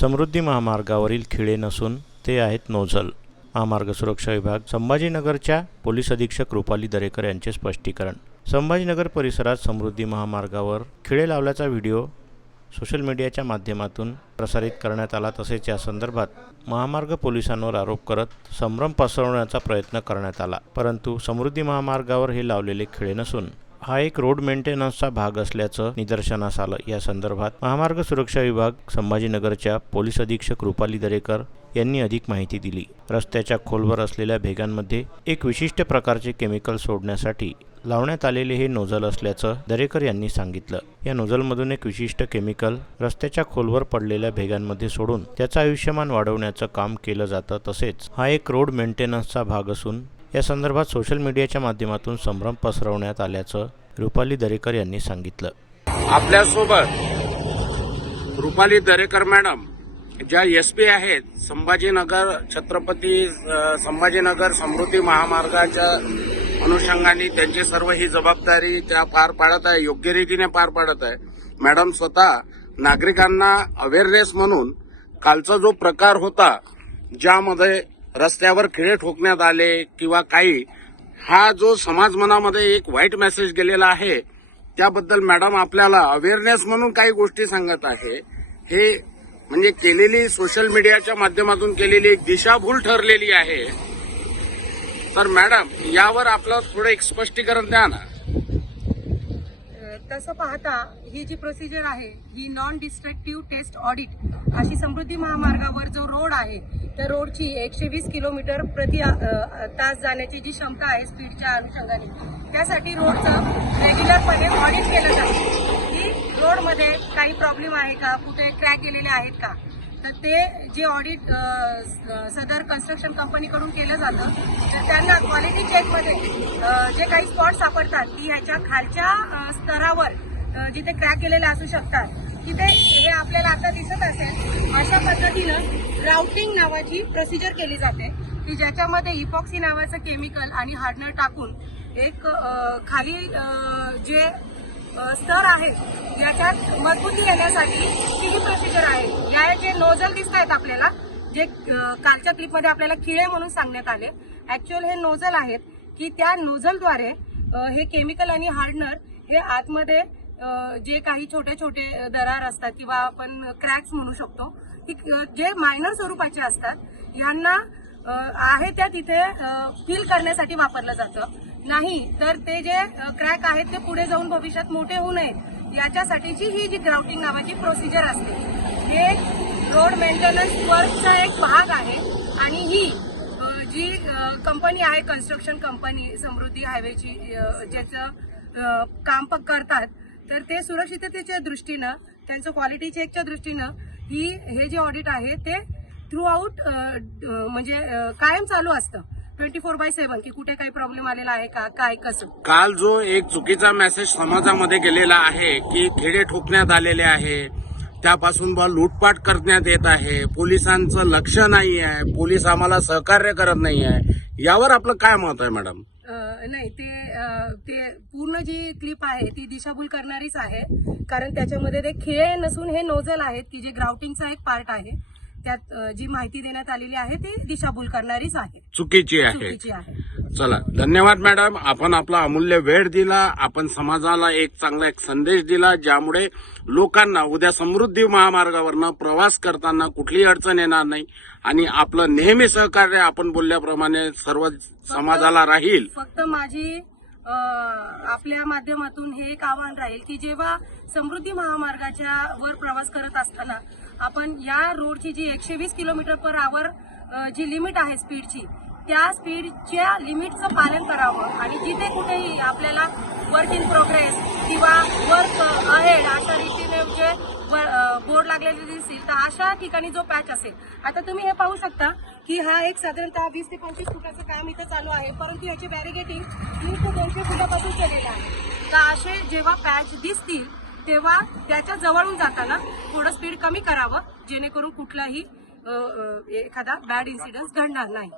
समृद्धी महामार्गावरील खिळे नसून ते आहेत नोझल. महामार्ग सुरक्षा विभाग संभाजीनगरच्या पोलीस अधीक्षक रुपाली दरेकर यांचे स्पष्टीकरण. संभाजीनगर परिसरात समृद्धी महामार्गावर खिळे लावल्याचा व्हिडिओ सोशल मीडियाच्या माध्यमातून प्रसारित करण्यात आला. तसेच या संदर्भात महामार्ग पोलिसांवर आरोप करत संभ्रम पसरवण्याचा प्रयत्न करण्यात आला. परंतु समृद्धी महामार्गावर हे लावलेले खिळे नसून हा एक रोड मेंटेनन्सचा भाग असल्याचं निदर्शनास आलं. या संदर्भात महामार्ग सुरक्षा विभाग संभाजीनगरच्या पोलीस अधीक्षक रुपाली दरेकर यांनी अधिक माहिती दिली. रस्त्याच्या खोलवर असलेल्या भेगांमध्ये एक विशिष्ट प्रकारचे केमिकल सोडण्यासाठी लावण्यात आलेले हे नोझल असल्याचं दरेकर यांनी सांगितलं. या नोझलमधून एक विशिष्ट केमिकल रस्त्याच्या खोलवर पडलेल्या भेगांमध्ये सोडून त्याचं आयुष्यमान वाढवण्याचं काम केलं जातं तसेच हा एक रोड मेंटेनन्सचा भाग असून या संदर्भात सोशल मीडियाच्या माध्यमातून संभ्रम पसरवण्यात आल्याचं रुपाली दरेकर यांनी सांगितलं. आपल्यासोबत रुपाली दरेकर मॅडम ज्या एस पी आहेत संभाजीनगर छत्रपती संभाजीनगर समृद्धी महामार्गाच्या अनुषंगाने त्यांची सर्व ही जबाबदारी त्या पार पाडत आहे योग्य रीतीने पार पाडत आहे. मॅडम स्वतः नागरिकांना अवेअरनेस म्हणून कालचा जो प्रकार होता ज्यामध्ये रस्त्यावर खिळे ठोकण्यात आले किंवा काही हा जो समाज मनामध्ये एक वाईट मेसेज गेलेला आहे त्याबद्दल मॅडम आपल्याला अवेअरनेस म्हणून काही गोष्टी सांगत आहे. हे म्हणजे केलेली सोशल मीडियाच्या माध्यमातून केलेली एक दिशाभूल ठरलेली आहे. तर मॅडम यावर आपलं थोडं एक स्पष्टीकरण द्या ना. तसं पाहता ही जी प्रोसिजर आहे ही नॉन डिस्ट्रक्टिव्ह टेस्ट ऑडिट अशी समृद्धी महामार्गावर जो रोड आहे त्या रोडची एकशे वीस किलोमीटर प्रति तास जाण्याची जी क्षमता आहे स्पीडच्या अनुषंगाने त्यासाठी रोडचं रेग्युलरपणे ऑडिट केलं जातं. की रोडमध्ये काही प्रॉब्लेम आहे का? कुठे क्रॅक गेलेले आहेत का? तर ते जे ऑडिट सदर कन्स्ट्रक्शन कंपनीकडून केलं जातं. तर त्यांना क्वालिटी चेकमध्ये जे काही स्पॉट सापडतात की ह्याच्या खालच्या स्तरावर जिथे क्रॅक केलेले असू शकतात तिथे हे आपल्याला आता दिसत असेल अशा पद्धतीनं राउटिंग नावाची प्रोसिजर केली जाते की ज्याच्यामध्ये इपॉक्सी नावाचं केमिकल आणि हार्डनर टाकून एक खाली जे स्तर आहे याच्यात मजबूती येण्यासाठी ही प्रोसिजर आहे या जे नोझल दिसत आहेत आपल्याला जे कालच्या क्लिपमध्ये आपल्याला खिळे म्हणून सांगण्यात आले ऍक्च्युअल हे नोझल आहेत की त्या नोझलद्वारे हे केमिकल आणि हार्डनर हे आतमध्ये जे काही छोटे छोटे दरार असतात किंवा आपण क्रॅक्स म्हणू शकतो की जे मायनर स्वरूपाचे असतात यांना आहे त्या तिथे फिल करण्यासाठी वापरलं जातं. नाही तर ते जे क्रॅक आहेत ते पुढे जाऊन भविष्यात मोठे होऊ नयेत. याच्यासाठीची ही जी ग्राउटिंग नावाची प्रोसिजर असते. हे रोड मेंटेनन्स वर्कचा एक भाग आहे. आणि ही जी कंपनी आहे कन्स्ट्रक्शन कंपनी समृद्धी हायवेची ज्याचं काम करतात तर ते सुरक्षिततेच्या दृष्टीनं त्यांचं क्वालिटी चेकच्या दृष्टीनं ही हे जे ऑडिट आहे ते थ्रू आउट म्हणजे कायम चालू असतं. ट्वेंटी फोर बाय सेव्हन की कुठे काही प्रॉब्लेम आलेला आहे का काय कसं. काल जो एक चुकीचा मेसेज समाजामध्ये गेलेला आहे की खेडे ठोकण्यात आलेले आहे त्यापासून बा लूटपाट करण्यात येत आहे पोलिसांचं लक्ष नाही आहे पोलीस आम्हाला सहकार्य करत नाही आहे यावर आपलं काय मत आहे मॅडम? नाही ते ते पूर्ण जी क्लिप आहे ती दिशाभूल करणारीच आहे. कारण त्याच्यामध्ये ते खिळे नसून हे नोझल आहेत की जे ग्राउटिंगचा एक पार्ट आहे. त्यात जी माहिती देण्यात आलेली आहे ती दिशाभूल करणारीच आहे. चुकीची आहे. चुकीची आहे. चला धन्यवाद मॅडम. आपण आपला अमूल्य वेळ दिला. आपण समाजाला एक चांगला एक संदेश दिला ज्यामुळे लोकांना उद्या समृद्धी महामार्गावरनं प्रवास करताना कुठलीही अडचण येणार नाही. आणि आपलं नेहमी सहकार्य आपण बोलल्याप्रमाणे सर्व समाजाला राहील. फक्त माझी आपल्या माध्यमातून हे एक आव्हान राहील की जेव्हा समृद्धी महामार्गाच्या वर प्रवास करत असताना आपण या रोडची जी एकशे वीस किलोमीटर पर आवर जी लिमिट आहे स्पीडची त्या स्पीडच्या लिमिटचं पालन करावं आणि जिथे कुठेही आपल्याला वर्क इन प्रोग्रेस किंवा वर्क अहेड अशा रीतीने आयोगचे बोर्ड लागलेले दिसतील तर अशा ठिकाणी जो पॅच असेल आता तुम्ही हे पाहू शकता की हा एक साधारणतः वीस ते पंचवीस फुटाचं काम इथं चालू आहे परंतु याची बॅरिगेटिंग तीन ते दोनशे फुटापासून केलेलं आहे. तर असे जेव्हा पॅच दिसतील तेव्हा त्याच्या जवळून जाताना थोडं स्पीड कमी करावं जेणेकरून कुठलाही एखादा बॅड इन्सिडन्स घडणार नाही.